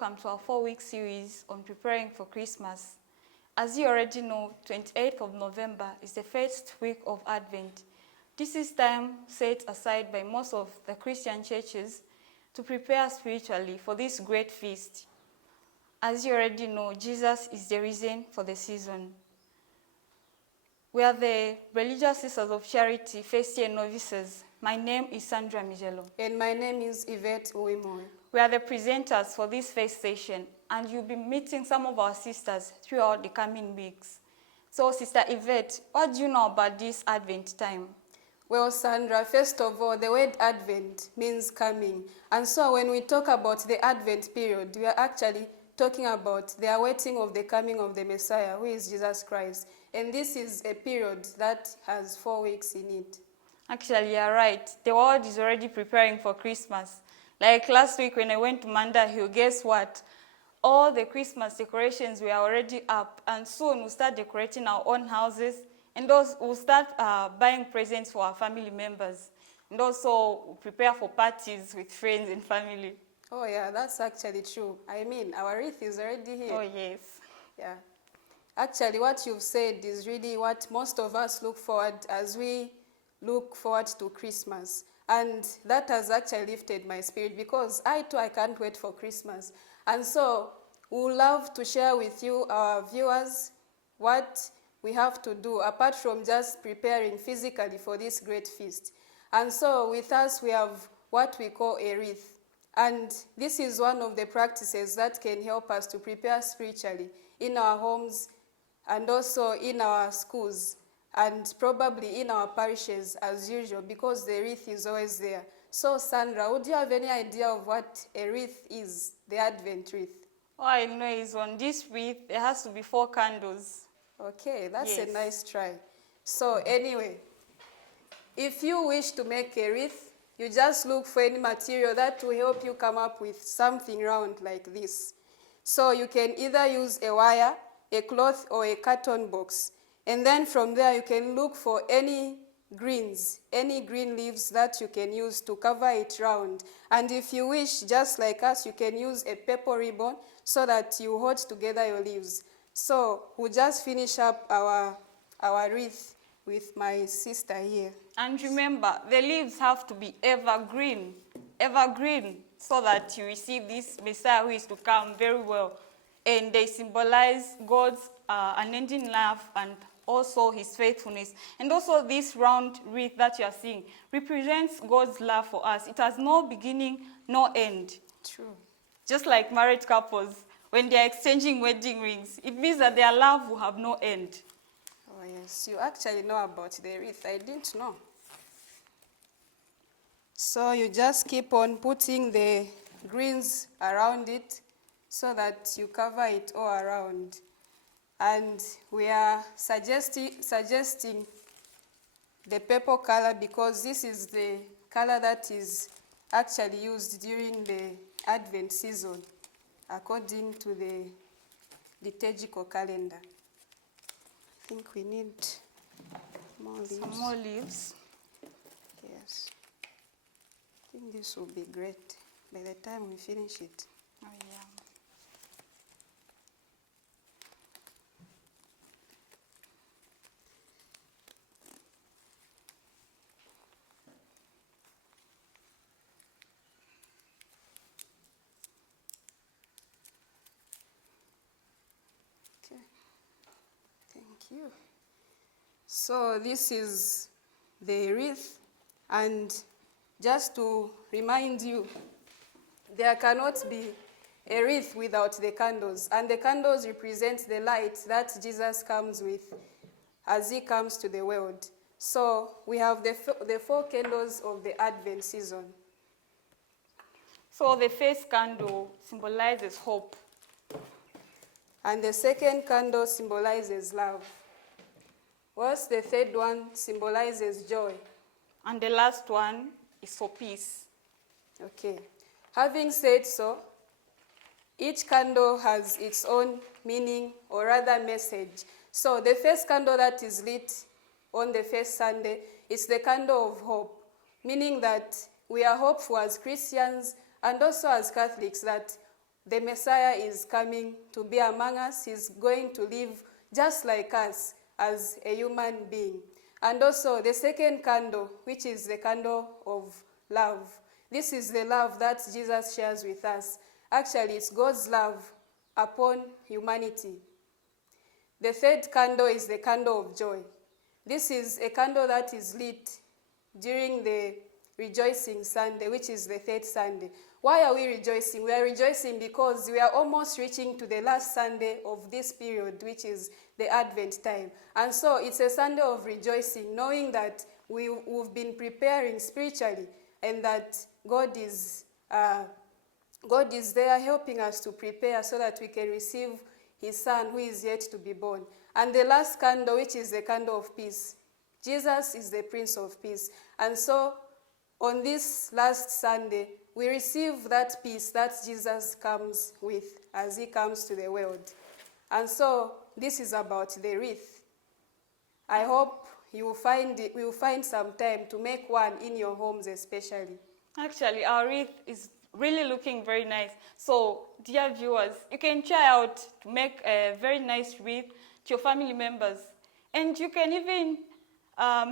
welcome to our 4-week series on preparing for Christmas. As you already know, 28th of November is the first week of Advent. This is time set aside by most of the Christian churches to prepare spiritually for this great feast. As you already know, Jesus is the reason for the season. We are the Religious Sisters of Charity, first year novices. My name is Sandra Mijelo. And my name is Yvette Uwimoy. We are the presenters for this first session, and you'll be meeting some of our sisters throughout the coming weeks. So, Sister Yvette, what do you know about this Advent time? Well, Sandra, first of all, the word Advent means coming. And so when we talk about the Advent period, we are actually talking about the awaiting of the coming of the Messiah, who is Jesus Christ. And this is a period that has 4 weeks in it. Actually, you're right. The world is already preparing for Christmas. Like last week when I went to Manda Hill, guess what? All the Christmas decorations were already up, and soon we'll start decorating our own houses, and we'll start buying presents for our family members. And also we'll prepare for parties with friends and family. Oh yeah, that's actually true. I mean, our wreath is already here. Oh yes. Yeah. Actually, what you've said is really what most of us look forward as we look forward to Christmas. And that has actually lifted my spirit because I too, I can't wait for Christmas. And so we would love to share with you, our viewers, what we have to do apart from just preparing physically for this great feast. And so with us, we have what we call a wreath. And this is one of the practices that can help us to prepare spiritually in our homes and also in our schools, and probably in our parishes as usual, because the wreath is always there. So, Sandra, would you have any idea of what a wreath is, the Advent wreath? All I know is on this wreath, there has to be 4 candles. Okay, that's Yes. a nice try. So, anyway, if you wish to make a wreath, you just look for any material that will help you come up with something round like this. So, you can either use a wire, a cloth, or a carton box. And then from there, you can look for any green leaves that you can use to cover it round. And if you wish, just like us, you can use a paper ribbon so that you hold together your leaves. So we'll just finish up our wreath with my sister here. And remember, the leaves have to be evergreen, so that you receive this Messiah who is to come very well. And they symbolize God's unending love and also his faithfulness. And also this round wreath that you are seeing represents God's love for us. It has no beginning, no end. True. Just like married couples, when they are exchanging wedding rings, it means that their love will have no end. Oh yes, you actually know about the wreath. I didn't know. So you just keep on putting the greens around it so that you cover it all around. And we are suggesting the purple color because this is the color that is actually used during the Advent season according to the liturgical calendar. I think we need more leaves. Some more leaves. Yes. I think this will be great by the time we finish it. Oh, yeah. Thank you. So this is the wreath, and just to remind you, there cannot be a wreath without the candles, and the candles represent the light that Jesus comes with as he comes to the world. So we have the 4 candles of the Advent season. So the first candle symbolizes hope. And the second candle symbolizes love. Whilst the third one symbolizes joy. And the last one is for peace. Okay. Having said so, each candle has its own meaning or rather message. So the first candle that is lit on the first Sunday is the candle of hope, meaning that we are hopeful as Christians and also as Catholics that the Messiah is coming to be among us. He's going to live just like us as a human being. And also the second candle, which is the candle of love. This is the love that Jesus shares with us. Actually, it's God's love upon humanity. The third candle is the candle of joy. This is a candle that is lit during the Rejoicing Sunday, which is the third Sunday. Why are we rejoicing? We are rejoicing because we are almost reaching to the last Sunday of this period, which is the Advent time. And so it's a Sunday of rejoicing, knowing that we've been preparing spiritually and that God is there helping us to prepare so that we can receive his Son who is yet to be born. And the last candle, which is the candle of peace. Jesus is the Prince of Peace. And so on this last Sunday, we receive that peace that Jesus comes with as he comes to the world. And so this is about the wreath. I hope you will find some time to make one in your homes especially. Actually, our wreath is really looking very nice. So, dear viewers, you can try out to make a very nice wreath to your family members. And you can even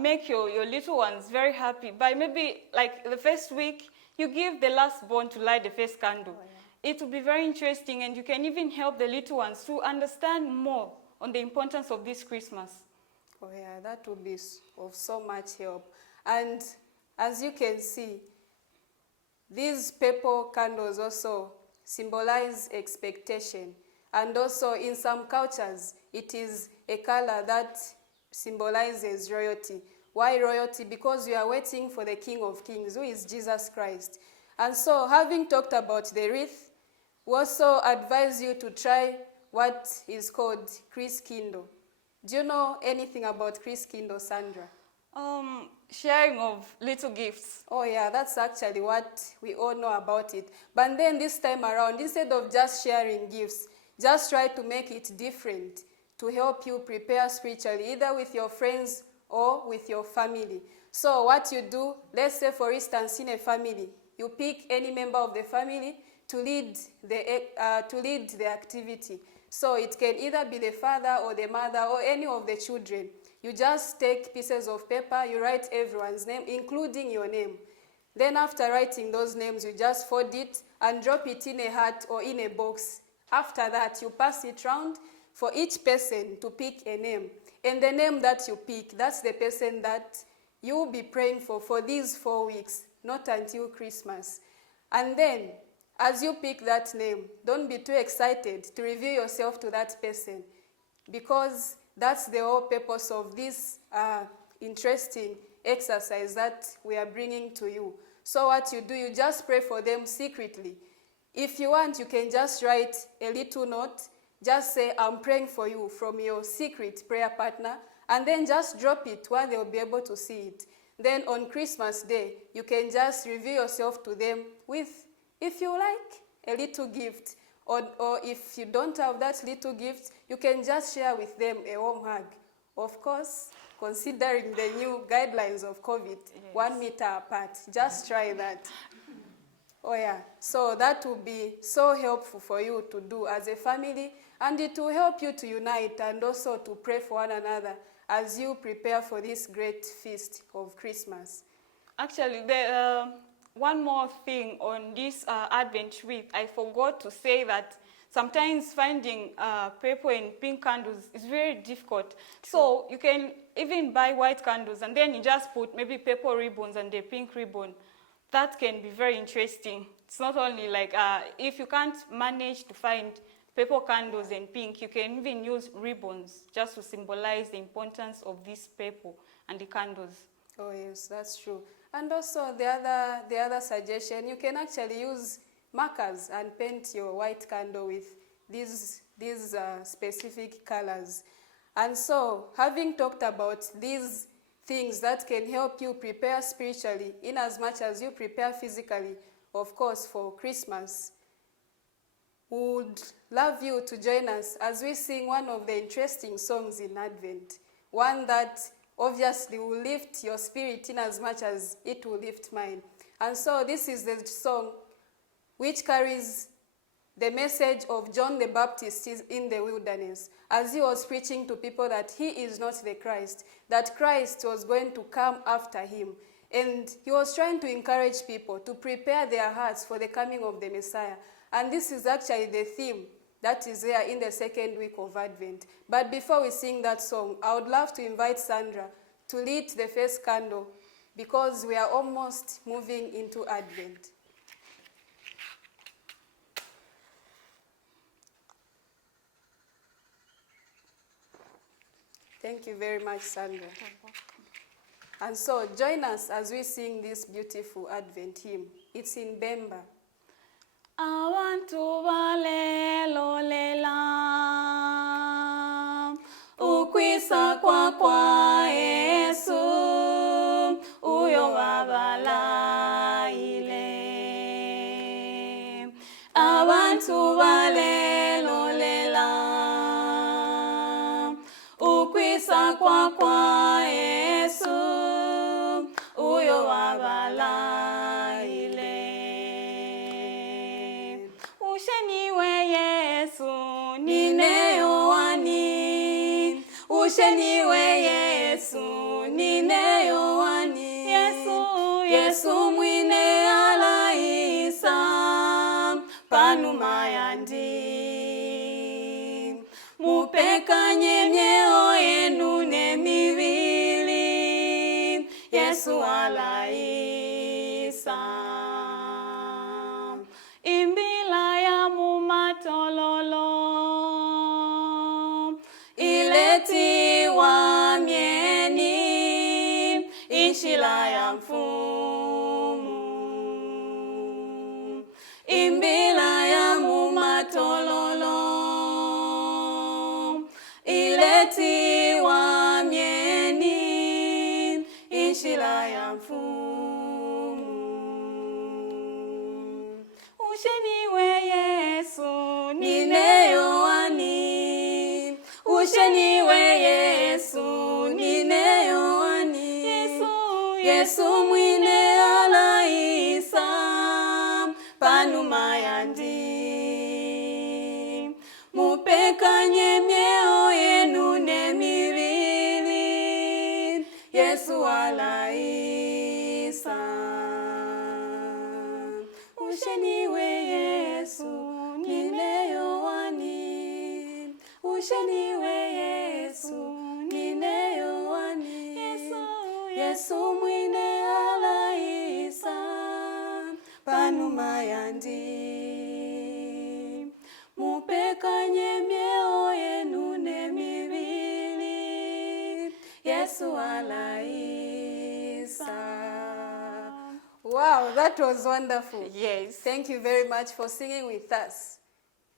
make your little ones very happy by maybe like the first week, you give the last born to light the first candle. Oh, yeah. It will be very interesting, and you can even help the little ones to understand more on the importance of this Christmas. Oh yeah, that would be of so much help. And as you can see, these purple candles also symbolize expectation. And also in some cultures, it is a color that symbolizes royalty. Why royalty? Because we are waiting for the King of Kings, who is Jesus Christ. And so, having talked about the wreath, we also advise you to try what is called Christkindo. Do you know anything about Christkindo, Sandra? Sharing of little gifts. Oh yeah, that's actually what we all know about it. But then this time around, instead of just sharing gifts, just try to make it different to help you prepare spiritually, either with your friends or with your family. So what you do, let's say for instance in a family, you pick any member of the family to lead the activity. So it can either be the father or the mother or any of the children. You just take pieces of paper, you write everyone's name, including your name. Then after writing those names, you just fold it and drop it in a hat or in a box. After that, you pass it round for each person to pick a name. And the name that you pick, that's the person that you will be praying for these 4 weeks, not until Christmas. And then, as you pick that name, don't be too excited to reveal yourself to that person, because that's the whole purpose of this interesting exercise that we are bringing to you. So what you do, you just pray for them secretly. If you want, you can just write a little note. Just say, I'm praying for you, from your secret prayer partner, and then just drop it where they'll be able to see it. Then on Christmas Day, you can just reveal yourself to them with, if you like, a little gift. Or if you don't have that little gift, you can just share with them a warm hug. Of course, considering the new guidelines of COVID, yes. 1 meter apart. Just try that. Oh yeah, so that will be so helpful for you to do as a family, and it will help you to unite and also to pray for one another as you prepare for this great feast of Christmas. Actually, one more thing on this Advent wreath, I forgot to say that sometimes finding purple and pink candles is very difficult. So you can even buy white candles and then you just put maybe purple ribbons and the pink ribbon. That can be very interesting. It's not only like, if you can't manage to find purple candles and pink, you can even use ribbons just to symbolize the importance of this purple and the candles. Oh yes, that's true. And also the other suggestion, you can actually use markers and paint your white candle with these specific colors. And so, having talked about these things that can help you prepare spiritually, in as much as you prepare physically, of course, for Christmas, we would love you to join us as we sing one of the interesting songs in Advent, one that obviously will lift your spirit in as much as it will lift mine. And so this is the song which carries the message of John the Baptist in the wilderness, as he was preaching to people that he is not the Christ, that Christ was going to come after him. And he was trying to encourage people to prepare their hearts for the coming of the Messiah. And this is actually the theme that is there in the second week of Advent. But before we sing that song, I would love to invite Sandra to lit the first candle, because we are almost moving into Advent. Thank you very much, Sandra. And so join us as we sing this beautiful Advent hymn. It's in Bemba. Abantu balelolela ukwisa kwa Yesu uyo wabalaile. Abantu balelolela ukwisa kwa Yesu uyo wabalaile. Usheniwe Yesu nineyowani, usheniwe Yesu nineyowani. Yesu mwine alaisa panuma yandi, mupekanye myeo yenu nemibili. Yesu alaisa imbila ya mumatololo, ileti wa mieni inshila ya mfumu. Imbila ya mumatololo, ileti wa mieni inshila ya mfumu. Usheniwe Yesu nineyowani, usheniwe Yesu nineyowani. Yesu mwine alaisa panuma yandi, mupekanye myeo yenu nemibili. Yesu alaisa. Usheniwe Yesu nineyowani, usheniwe Yesu nineyowani. Yesu mwine alaisa panuma yandi, mupekanye myeo yenu nemibili. Yesu alaisa. Wow, that was wonderful. Yes. Thank you very much for singing with us.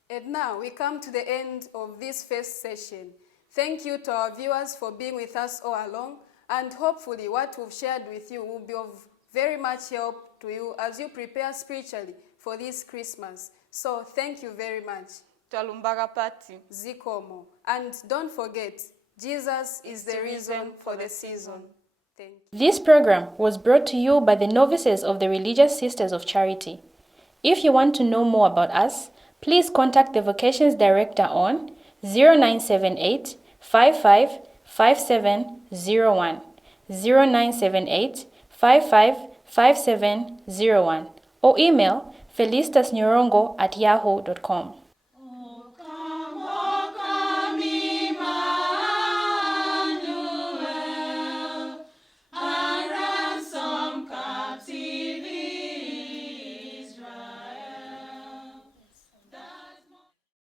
And now we come to the end of this first session. Thank you to our viewers for being with us all along, and hopefully what we've shared with you will be of very much help to you as you prepare spiritually for this Christmas. So thank you very much. Twalumbaga pati. Zikomo. And don't forget, Jesus is the reason for the season. Thank you. This program was brought to you by the Novices of the Religious Sisters of Charity. If you want to know more about us, please contact the Vocations Director on 0978 55 5701, 0978 55 5701, or email felistasnyorongo@yahoo.com.